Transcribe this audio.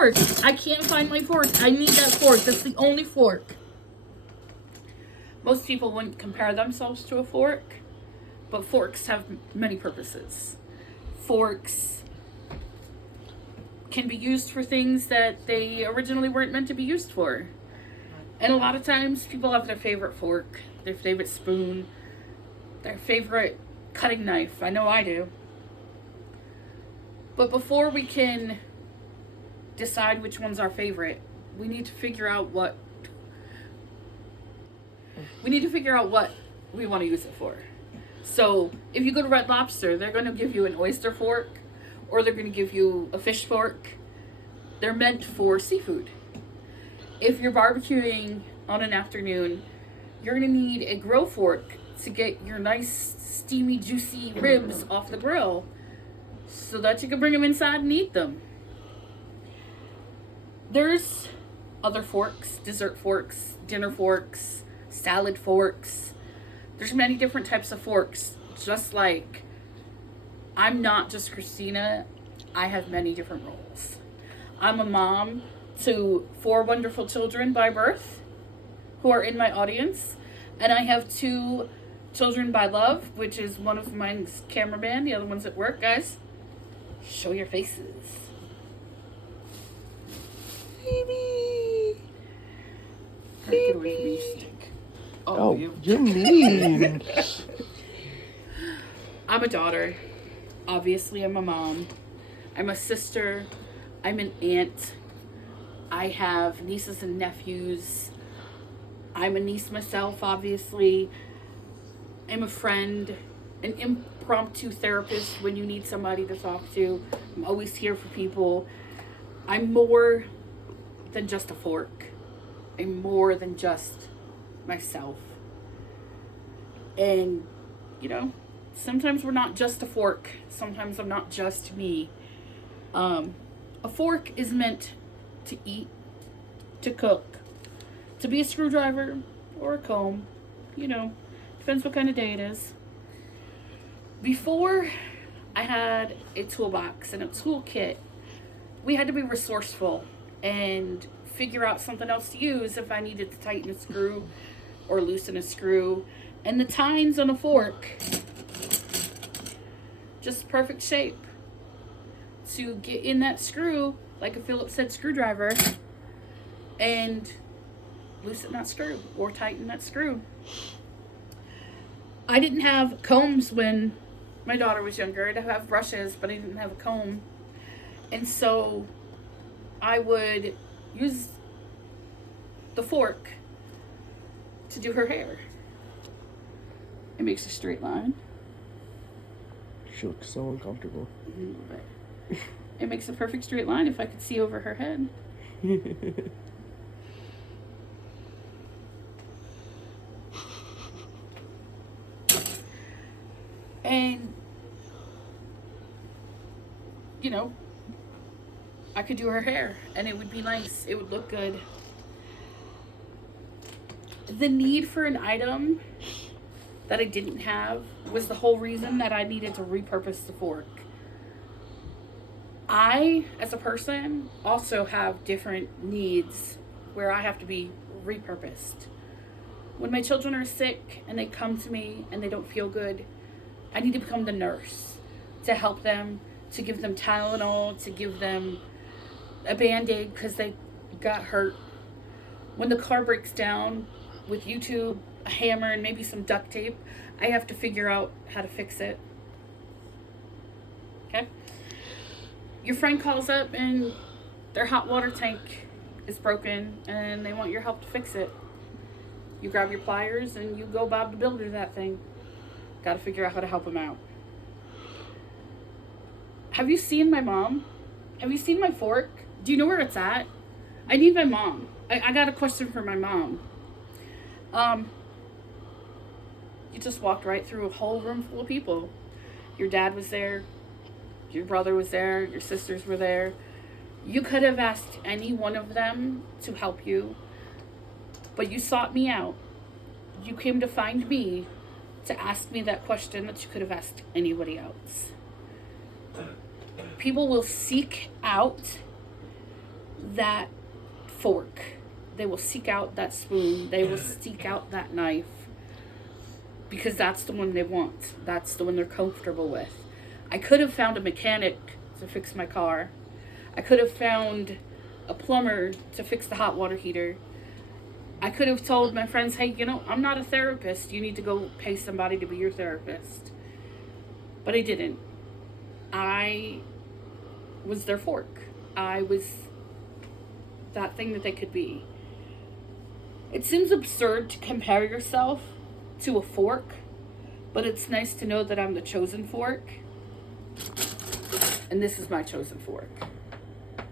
fork. I can't find my fork. I need that fork. That's the only fork. Most people wouldn't compare themselves to a fork, but forks have many purposes. Forks can be used for things that they originally weren't meant to be used for. And a lot of times people have their favorite fork, their favorite spoon, their favorite cutting knife. I know I do. But before we can decide which one's our favorite, we need to figure out what we want to use it for. So if you go to Red Lobster, they're going to give you an oyster fork, or they're going to give you a fish fork. They're meant for seafood. If you're barbecuing on an afternoon, you're going to need a grill fork to get your nice, steamy, juicy ribs off the grill so that you can bring them inside and eat them. There's other forks, dessert forks, dinner forks, salad forks. There's many different types of forks. Just like I'm not just Christina, I have many different roles. I'm a mom to 4 wonderful children by birth who are in my audience. And I have 2 children by love, which is one of mine's cameraman, the other one's at work. Guys, show your faces. Baby. Baby. Oh, you're mean. I'm a daughter. Obviously, I'm a mom. I'm a sister. I'm an aunt. I have nieces and nephews. I'm a niece myself, obviously. I'm a friend, an impromptu therapist when you need somebody to talk to. I'm always here for people. I'm more than just a fork. I'm more than just myself. And, sometimes we're not just a fork. Sometimes I'm not just me. A fork is meant to eat, to cook, to be a screwdriver or a comb. Depends what kind of day it is. Before I had a toolbox and a toolkit, we had to be resourceful and figure out something else to use if I needed to tighten a screw or loosen a screw. And the tines on a fork, just perfect shape to get in that screw like a Phillips head screwdriver and loosen that screw or tighten that screw. I didn't have combs when my daughter was younger. I'd have brushes, but I didn't have a comb. And so I would use the fork to do her hair. It makes a straight line. She looks so uncomfortable. It makes a perfect straight line if I could see over her head. And, I could do her hair and it would be nice. It would look good. The need for an item that I didn't have was the whole reason that I needed to repurpose the fork. I, as a person, also have different needs where I have to be repurposed. When my children are sick and they come to me and they don't feel good, I need to become the nurse to help them, to give them Tylenol, to give them a Band-Aid because they got hurt. When the car breaks down with YouTube, a hammer, and maybe some duct tape, I have to figure out how to fix it. Okay? Your friend calls up and their hot water tank is broken and they want your help to fix it. You grab your pliers and you go Bob the Builder that thing. Got to figure out how to help them out. Have you seen my mom? Have you seen my fork? Do you know where it's at? I need my mom. I got a question for my mom. You just walked right through a whole room full of people. Your dad was there. Your brother was there. Your sisters were there. You could have asked any one of them to help you, but you sought me out. You came to find me to ask me that question that you could have asked anybody else. People will seek out that fork. They will seek out that spoon. They will seek out that knife. Because that's the one they want. That's the one they're comfortable with. I could have found a mechanic to fix my car. I could have found a plumber to fix the hot water heater. I could have told my friends, hey, I'm not a therapist. You need to go pay somebody to be your therapist. But I didn't. I was their fork. I was that thing that they could be. It seems absurd to compare yourself to a fork, but it's nice to know that I'm the chosen fork. And this is my chosen fork.